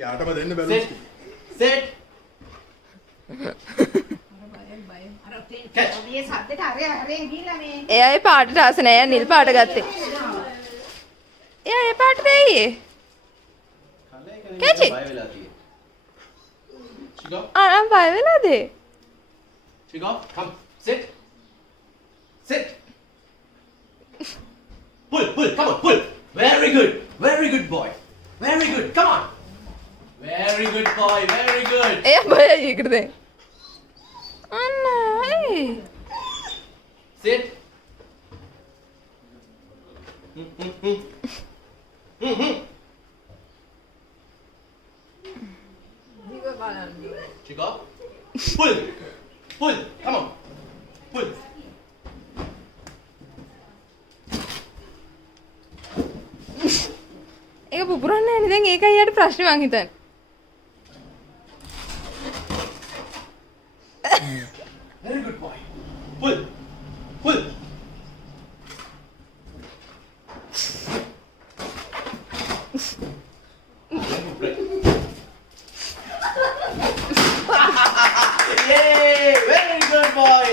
යාටම දෙන්න බැලුවා. Sit. Sit. Catch. මේ සද්දට හරේ ගිහලා මේ එයා ඒ පාටට ආස නෑ. එයා නිල් පාට ගත්තේ. එයා ඒ පාට දෙයි. Catch it. බය වෙලා තියෙන්නේ. Chico. ආ බය වෙලාද? Chico, come. Sit. Sit. Pull, pull, come on, pull. Very good. Very good boy. Very good. Come on. Very good boy. Very good. එයා බයයි ඒකට දැන්. අන්න හයි. Sit. දිව බලන්න. Chico. Pull. Pull. Come on. Pull. ඒක පුපුරන්නේ නැහැ නේ. දැන් ඒකයි යාට ප්‍රශ්නේ මං හිතන්නේ. Very good boy. Pull. Pull. Yay! Very good boy.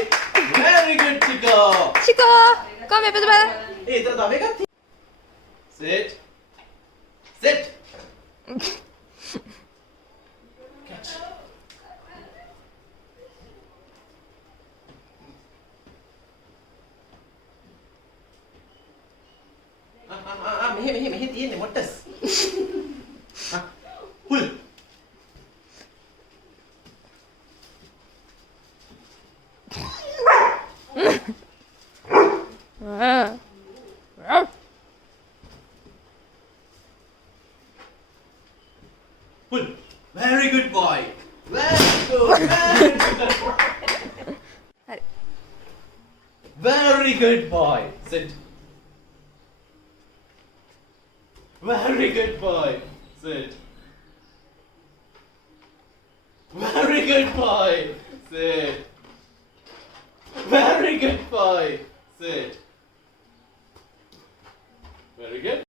Very good, Chico. Chico, kom even erbij. Hey, इधर दावे का थी. Sit. Sit. Catch. මෙහෙ තියෙන්නේ මොට්ටස්. Pull. Pull. Very good boy. Very good. Very good. හරි. Very good boy. Sit. Very good boy. Sit. Very good boy. Sit. Very good boy. Sit. Very good.